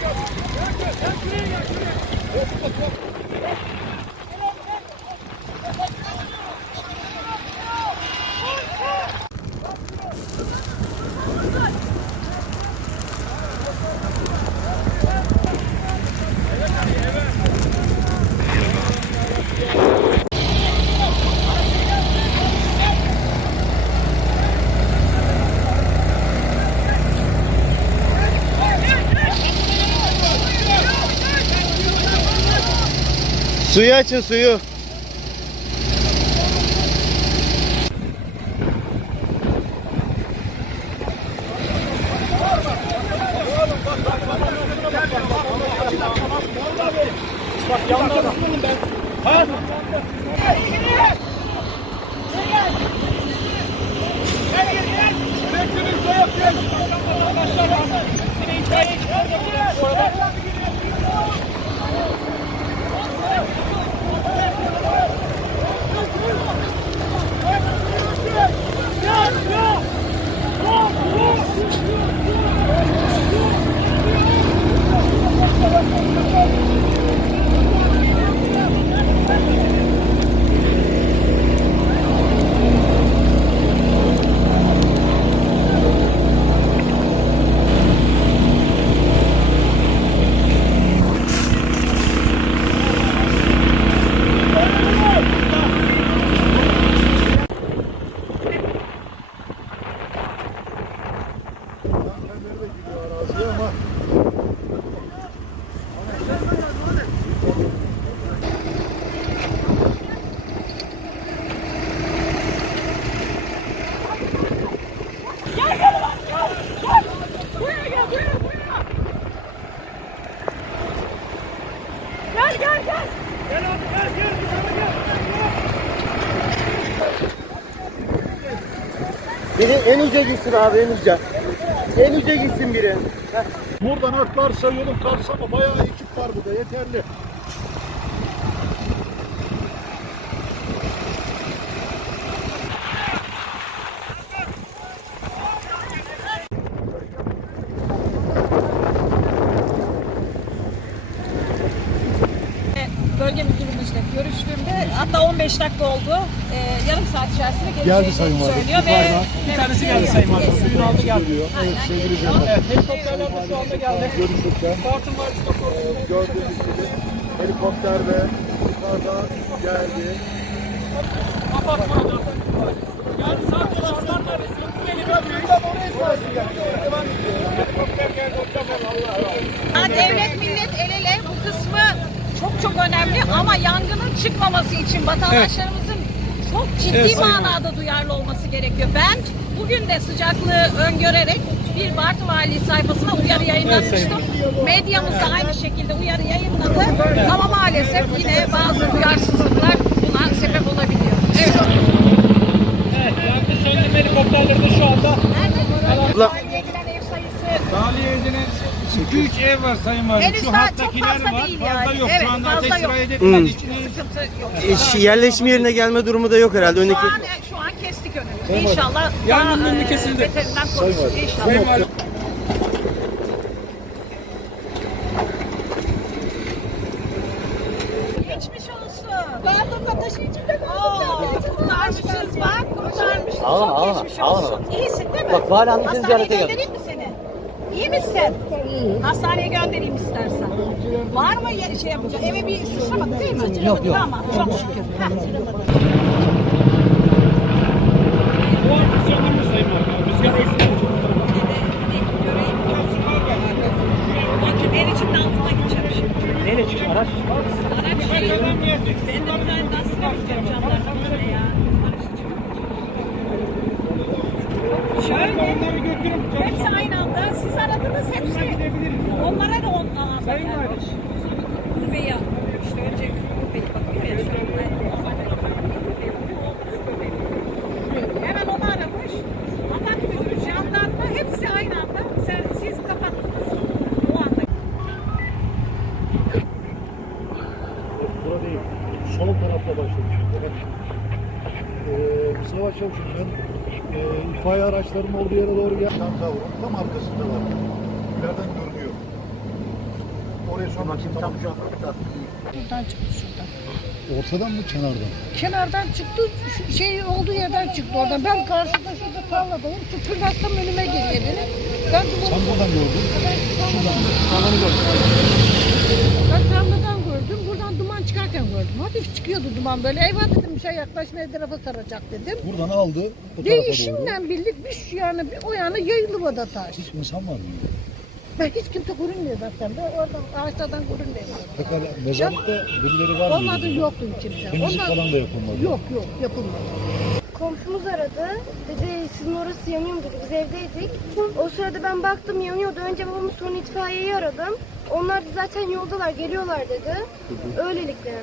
Gel şuraya gel şuraya. Suyu açın suyu. Gel Biri en uca gitsin abi en uca. En uca gitsin biri. Heh. Buradan atlarsa yolun kalsa ama bayağı ekip var burada yeterli. Bölge müdürümüzle görüştüğümde hatta 15 dakika oldu. Ee, yarım saat içerisinde Geldi geleceğini Sayın Valim. söylüyor ve Yukarıdan. bir tanesi geldi Sayın Valim. Suyunu aldı geldi. Evet sevgili Cemal. Helikopterler de şu anda geldi. Görüşürken Bartın var. e, gördüğünüz gibi helikopter ve yukarıdan geldi. Apartmanda. Yani sadece şunlar neredeyse. Ha, devlet millet el ele bu kısmı çok çok önemli ama yangının çıkmaması için vatandaşlarımızın çok ciddi manada duyarlı olması gerekiyor. Ben bugün de sıcaklığı öngörerek bir Bartın Valiliği sayfasına uyarı yayınlamıştım. Medyamız da aynı şekilde uyarı yayınladı. Ama maalesef yine bazı duyarsızlıklar buna sebep olabiliyor. Evet. Evet, yangın söndürme helikopterleri de şu anda Nerede? Ulan- 2-3 ev var Sayın Valim. Henüz Şu daha çok hattakiler fazla var. değil Fazla yani. yok. Evet, şu anda fazla ateş yok. sırayı edilmediği için sıkıntı yok. E, yerleşme yerine gelme durumu da yok herhalde. Öndeki Şu an, şu an kestik önünü. İnşallah Yangının daha, önü e, kesildi. beterinden korusun. İnşallah. Sayın Valim. Geçmiş olsun. Vardım da taşıyıcıyla kaldım. Kurtarmışız bak, kurtarmışız. Ağlama, Çok ağlama, geçmiş ağlama. olsun. İyisin değil mi? Bak, seni Hastaneye ziyarete geldi. göndereyim mi seni? İyi misin? Hastaneye göndereyim istersen. Var mı şey yapacak? Eve bir sıçramadı değil mi? Yok yok. Tamam, çok şükür. Heh. Bura değil. Sol tarafta başlamış. Evet. Ee, Savaş Çavuş'un ben e, itfaiye araçlarının olduğu yere doğru gel. Tam kavram. Tam arkasında var. İleriden görünüyor. Oraya sonra tam şu Buradan çıktı şuradan. Ortadan mı kenardan? Kenardan çıktı, şu şey olduğu yerden çıktı oradan. Ben karşıda şurada tarladayım. Şu pırlastam önüme geliyor benim. Ben de Sen buradan gördün. Ben tarladan gördüm. Buradan duman çıkarken gördüm. Hafif çıkıyordu duman böyle. Eyvah dedim bir şey yaklaşmaya tarafa saracak dedim. Buradan aldı. Bu tarafa doğru. Değişimle birlik bir şu yana bir o yana yayıldı da taş. Hiç insan var mı? Ben hiç kimse görünmüyor zaten. Ben oradan ağaçlardan görünmüyor. Fakat mezarlıkta birileri var mıydı? Onlardan yoktu kimse. Temizlik Onlar- falan da yapılmadı. Yok yok yapılmadı. Komşumuz aradı. Dedi sizin orası yanıyor dedi. Biz evdeydik. O sırada ben baktım yanıyordu. Önce babamı sonra itfaiyeyi aradım. Onlar da zaten yoldalar geliyorlar dedi. Öylelikle.